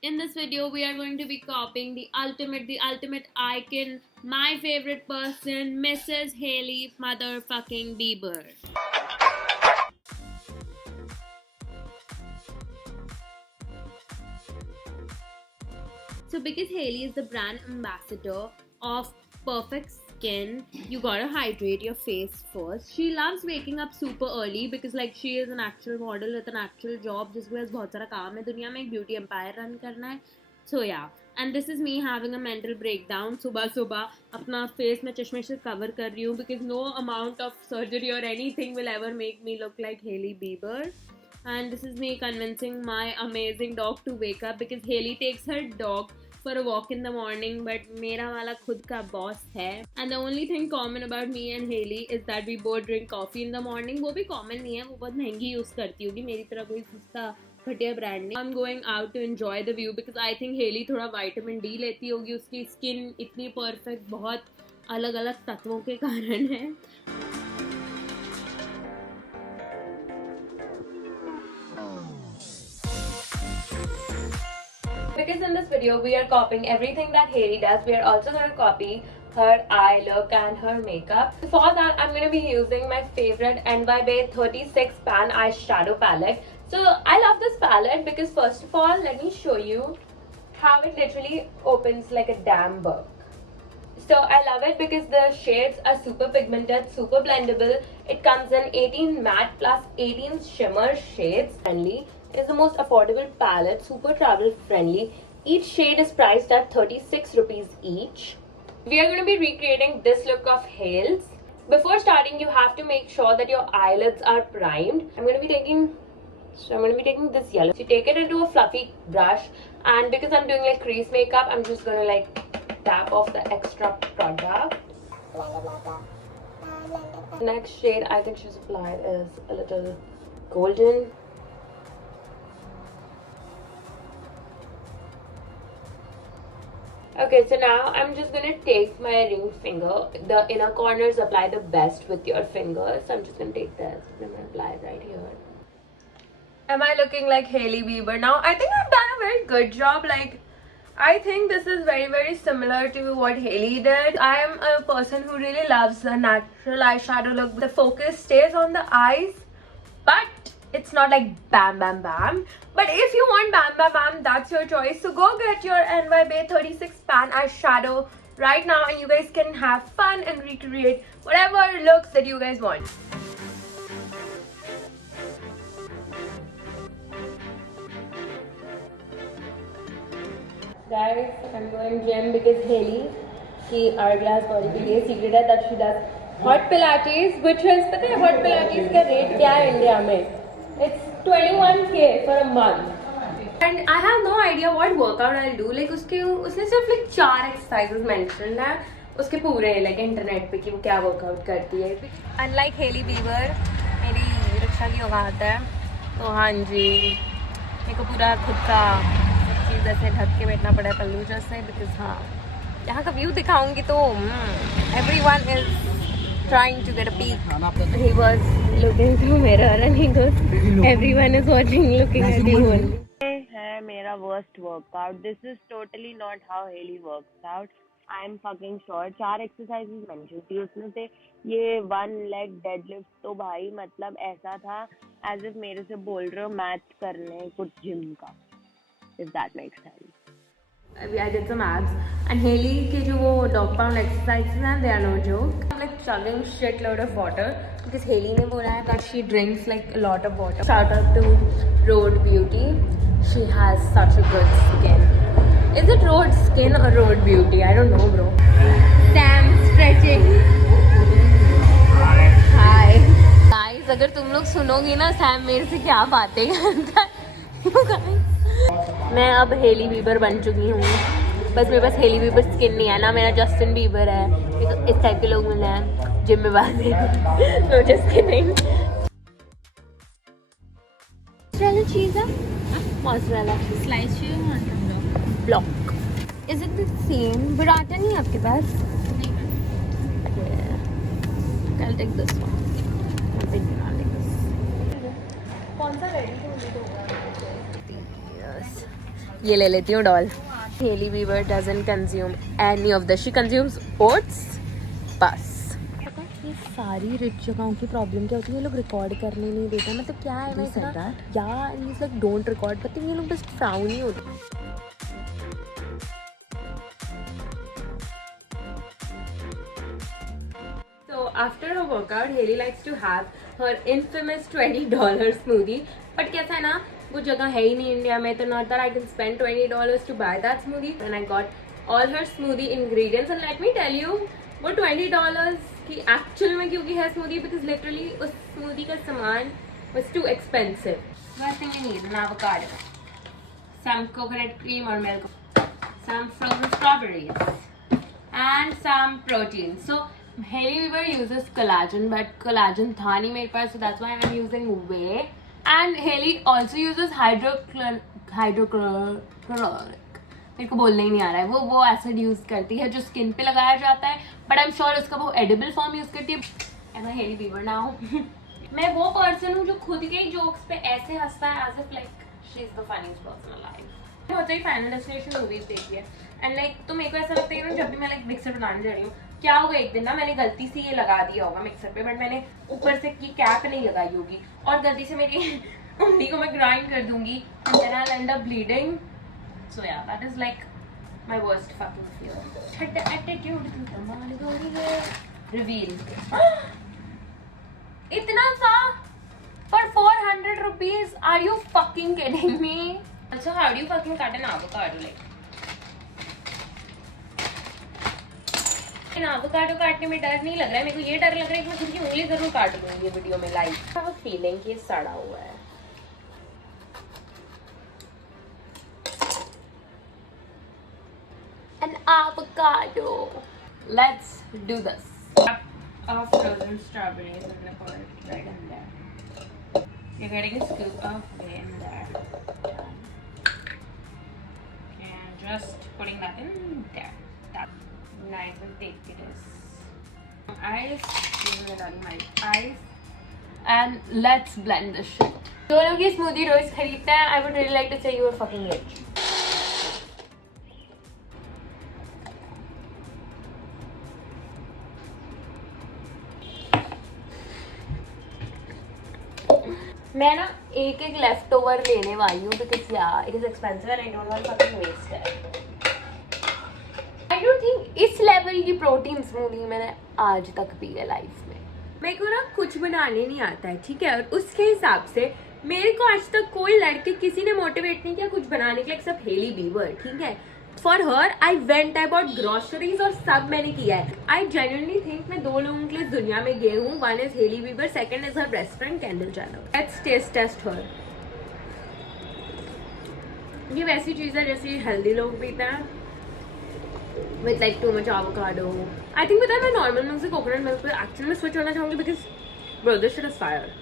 In this video, we are going to be copying the ultimate icon, my favorite person, Mrs. Hailey motherfucking Bieber. So because Hailey is the brand ambassador of perfect skin, you gotta hydrate your face first. She loves waking up super early because like she is an actual model with an actual job जिसके पास बहुत सारा काम है दुनिया में, एक beauty empire run करना है. So yeah, and this is me having a mental breakdown. सुबह सुबह अपना face मैं चश्मे से cover कर रही हूँ because no amount of surgery or anything will ever make me look like Hailey Bieber. And this is me convincing my amazing dog to wake up because Hailey takes her dog for a walk in the morning, but मेरा वाला खुद का boss है. And the only thing common about me and Hailey is that we both drink coffee in the morning. वो भी common नहीं है, वो बहुत महंगी यूज़ करती होगी, मेरी तरह कोई सस्ता घटिया ब्रांड नहीं. I'm going out to enjoy the view because I think Hailey थोड़ा vitamin D लेती होगी, उसकी skin इतनी perfect बहुत अलग अलग तत्वों के कारण है. Because in this video we are copying everything that Hailey does, we are also going to copy her eye look and her makeup. For that I'm going to be using my favorite NYB 36 pan eyeshadow palette. So I love this palette because first of all, let me show you how it literally opens like a damn book. So I love it because the shades are super pigmented, super blendable. It comes in 18 matte plus 18 shimmer shades. Friendly. It is the most affordable palette, super travel friendly. Each shade is priced at 36 rupees each. We are going to be recreating this look of Haile's. Before starting, you have to make sure that your eyelids are primed. I'm going to be taking this yellow. So you take it into a fluffy brush, and because I'm doing like crease makeup, I'm just going to like tap off the extra product. Next shade I think she's applied is a little golden. Okay, so now I'm just gonna take my ring finger. The inner corners apply the best with your fingers. So I'm just gonna take this and I'm gonna apply it right here. Am I looking like Hailey Bieber now? I think I've done a very good job. Like, I think this is very similar to what Hailey did. I am a person who really loves the natural eyeshadow look. The focus stays on the eyes, but it's not like bam bam bam. But if you want bam bam bam, that's your choice. So go get your NYB 36 pan eyeshadow right now and you guys can have fun and recreate whatever looks that you guys want. Guys, I'm going gym because Hailey की hourglass body के लिए secret है that she does hot pilates, which is पता है hot pilates का rate क्या है India में? It's 21k for a month. And I have no idea what workout I'll do. Like उसने सिर्फ like 4 exercises mentioned है उसके पूरे like internet पे कि वो क्या workout करती है. Unlike Hailey Bieber, मेरी रक्षा की औकात है. तो हाँ जी, मेरे को पूरा खुद का चीज़ ऐसे ढक के बैठना पड़ा है पल्लू जैसे because हाँ यहाँ का व्यू दिखाऊंगी तो everyone is trying to get a peek. He was looking through mirror and he goes, everyone is watching, looking at you only. है मेरा worst workout. This is totally not how Hailey works out. I am fucking sure. 4 exercises mentioned थी उसमें से ये 1 leg deadlift तो भाई मतलब ऐसा था as if मेरे से बोल रहे हो मैच करने कुछ जिम का. If that makes sense. I did some abs and Hailey के जो वो dog pound exercises हैं, they are no joke. I'm like chugging shitload of water because Hailey ने बोला है that she drinks like a lot of water. Shout out to Road Beauty. She has such a good skin. Is it Road Skin or Road Beauty? I don't know, bro. Sam stretching. Hi. Guys, अगर तुम लोग सुनोगी ना Sam मेरे से क्या बातें करता है. मैं अब हेली बीबर बन चुकी हूँ. बस मेरे पास हेली बीबर स्किन नहीं है ना, मेरा जस्टिन बीबर है. इस टाइप के लोग मिले हैं जिम में बात है. No just kidding. Mozzarella cheese है, mozzarella slice block. Is it the same burrata नहीं है आपके पास? I'll take this one. कौन सा रेडी होगा? Yes. ये ले लेती हूँ doll. Hailey Bieber doesn't consume any of this. She consumes oats बस। ये सारी रिच जगहों की प्रॉब्लम क्या होती है, ये लोग रिकॉर्ड करने नहीं देते। मतलब क्या है, मैं इतना यार he's like don't record, but ये लोग बस फ्राउन ही होते। So after her workout, Hailey likes to have her infamous $20 smoothie. But कैसा है ना, वो जगह है ही नहीं इंडिया में, तो not that I can spend $20 to buy that smoothie. And I got all her smoothie ingredients. And let me tell you, वो $20 की actual में क्योंकि है smoothie, because literally उस smoothie का सामान was too expensive. First thing you need an avocado, some coconut cream or milk, some frozen strawberries, and some protein. So Hailey Bieber uses collagen, but collagen था नहीं मेरे पास, so that's why I'm using whey. And Hailey also uses hydrochloric, मेरे को बोलने ही नहीं आ रहा है, वो एसिड यूज करती है जो स्किन पे लगाया जाता है, बट आई एम श्योर उसका वो एडिबल फॉर्म यूज करती है। एम आई हेली बीबर नाउ। मैं वो पर्सन हूँ जो खुद के जोक्स पे ऐसे हंसता है as if like she is the funniest person alive. बहुत सारी फाइनल डेस्टिनेशन मूवीज देखी है एंड लाइक तो मेरे को ऐसा लगता है ना, जब भी मैं लाइक मिक्सर बनाने जा रही हूँ, क्या होगा एक दिन ना मैंने गलती से ये लगा दिया होगा मिक्सर पे, बट मैंने ऊपर से की कैप नहीं लगाई होगी और गलती से मेरी उंगली को मैं ग्राइंड कर दूंगी and then I will end up bleeding. So yeah that is like my worst fucking fear. छट एटीट्यूड की कमाल गोरी है। रिवील इतना सा for 400 rupees, are you fucking kidding me? अच्छा how do you fucking cut an avocado? Like avocado काटने में डर नहीं लग रहा है मेरे को, ये डर लग रहा है कि मैं खुद की उंगली जरूर काट दूंगी ये वीडियो में लाइव। फीलिंग कि सड़ा हुआ है। An avocado. Let's do this. Of frozen strawberries and the put right in there. You're getting a scoop of whey in there. And just putting that in there. That's nice and thick it is. Ice. Give it on my ice. And let's blend this shit. जो लोग ये smoothie रोज खरीदते हैं, I would really like to say you are fucking rich. मैं ना एक left over लेने वाली हूँ बिकॉज यार it is expensive and I don't want fucking waste it. I don't think इस लेवल की प्रोटीन स्मूदी मैंने आज तक पी है लाइफ में। मेरे को ना कुछ बनाने नहीं आता है, ठीक है, और उसके हिसाब से मेरे को आज तक कोई लड़के किसी ने मोटिवेट नहीं किया कुछ बनाने के लिए एक्सेप्ट हेली बीबर, ठीक है। For her I went, I bought groceries और सब मैंने किया है। आई जेन्युइनली थिंक मैं दो लोगों के लिए दुनिया में गई हूँ, one is Hailey Bieber, second is her best friend Kendall Jenner. Let's test her. ये वैसी चीज है जैसे हेल्दी लोग पीते हैं with like too much avocado. I think पता है मैं नॉर्मल मिल्क से कोकोनट मिल्क पे एक्चुअली में स्विच होना चाहूंगी because bro this shit is fire.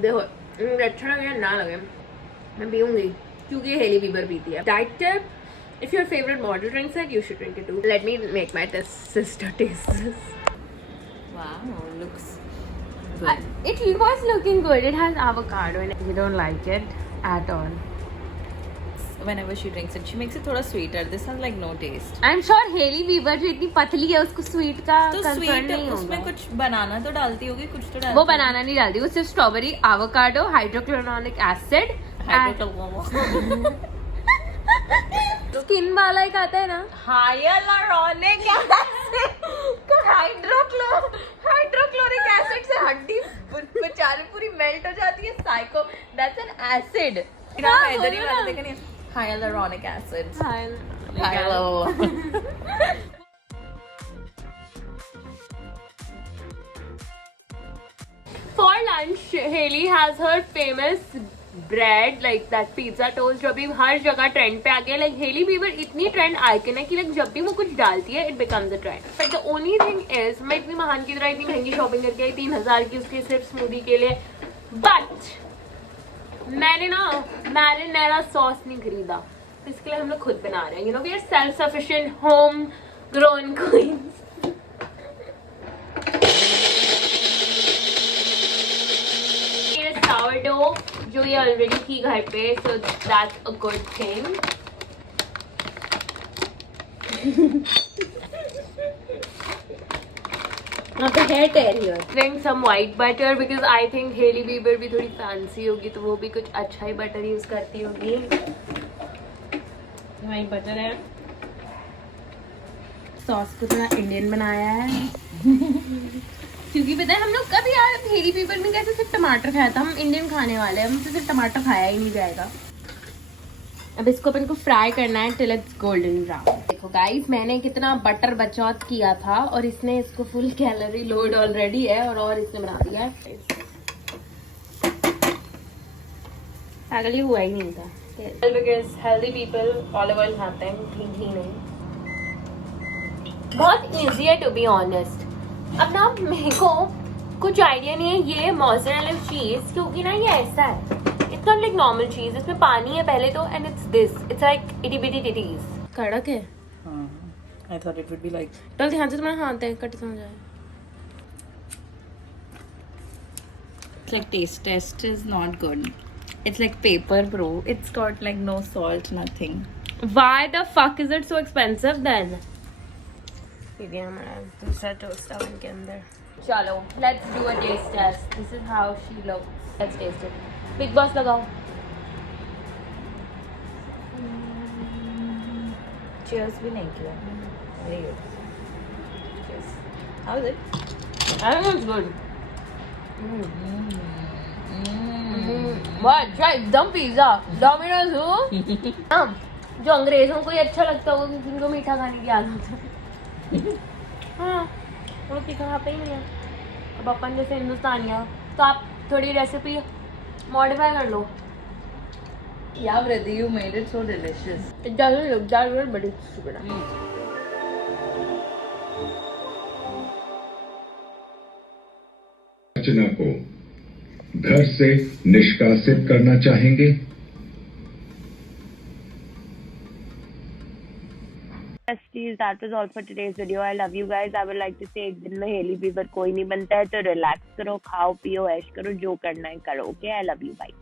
देखो मुझे अच्छा लगे या ना लगे मैं पीऊंगी क्योंकि ये हेली बीबर पीती है। Diet tip, if your favorite model drinks it, you should drink it too. Let me make my sister taste this. Wow, looks good. It was looking good. It has avocado in it. You don't like it at all. Whenever she drinks it, she makes it thoda sweeter. This has like no taste. I'm sure Hailey Bieber जो इतनी पतली है उसको sweet का तो concern sweet नहीं होगा। उसमें कुछ बनाना तो डालती होगी, कुछ तो डालती वो बनाना नहीं डालती, वो सिर्फ strawberry, avocado, hydrochloric acid, skin वाला एक आता है ना हाइलुरोनिक हाइड्रोक्लोरिक एसिड से हड्डी बेचारी पूरी मेल्ट हो जाती है। Psycho, that's an acid. इधर ही वाला देखा नहीं, hyaluronic acid. For lunch, Hailey has her famous bread, like that pizza toast जो अभी हर जगह ट्रेंड पे आ गया। like Hailey Bieber इतनी ट्रेंड आइकन है कि like जब भी वो कुछ डालती है it becomes a trend. But the only thing is मैं इतनी महान की तरह इतनी महंगी शॉपिंग करके आई 3000 की उसके सिर्फ स्मूदी के लिए, but मैंने ना मैरिनेरा सॉस नहीं खरीदा, इसके लिए हम लोग खुद बना रहे हैं। you know we are self sufficient home grown queens. sourdough जो ये ऑलरेडी थी घर पे, so that's a good thing. Now the hair tear here. Drink some white butter because I think Hailey Bieber भी थोड़ी fancy होगी तो वो भी कुछ अच्छा ही butter use करती होगी. White butter है. सॉस को थोड़ा इंडियन बनाया है. क्योंकि पता है हम लोग कभी यार हेली बीबर में कैसे सिर्फ टमाटर खाया था. हम इंडियन खाने वाले हैं, हमसे सिर्फ टमाटर खाया ही नहीं जाएगा. अब इसको अपन को फ्राई करना है टिल इट्स गोल्डन ब्राउन. देखो गाइस मैंने कितना बटर बचौत किया था और इसने इसको फुल कैलोरी लोड ऑलरेडी है और इसने बना दिया है. पागल ही हुआ ही नहीं था. Because healthy people olive oil खाते हैं, घी नहीं. बहुत ईजी है टू बी ऑनेस्ट. अब ना मेरे को कुछ आइडिया नहीं है ये मोज़रेला चीज क्योंकि ना ये ऐसा है. इट्स नॉट लाइक नॉर्मल चीज. इसमें पानी है पहले तो and it's this. It's like itty bitty titties. कड़क है. I thought it would be like. चल ध्यान से तुम्हारे हाथ है कट समझ आए. It's like taste is not good. It's like paper, bro. It's got like no salt, nothing. Why the fuck is it so expensive then? क्योंकि हमारा दूसरा टोस्ट ओवन के अंदर. चलो let's do a taste test. This is how she looks. Let's taste it. Big Boss लगाओ. Cheers भी नहीं किया. Very good. Cheers. How is it? I think it's good. वाह अच्छा एकदम पिज्जा. डोमिनोज हो. हाँ जो अंग्रेजों को ही अच्छा लगता होगा क्योंकि उनको मीठा खाने की आदत है. हाँ वो लोग तीखा खाते ही नहीं है. अब अपन जैसे हिंदुस्तानिया तो आप थोड़ी रेसिपी मॉडिफाई कर लो. Yeah, Vriddhi, you made it so delicious. It doesn't look that good, but it's super nice. अर्चना को घर से निष्कासित करना चाहेंगे. Besties, that was all for today's video. I love you guys. I would like to say एक दिन में heli Bieber कोई नहीं बनता है तो रिलैक्स करो, खाओ पियो, ऐश करो, जो करना है करो. Okay, I love you. Bye.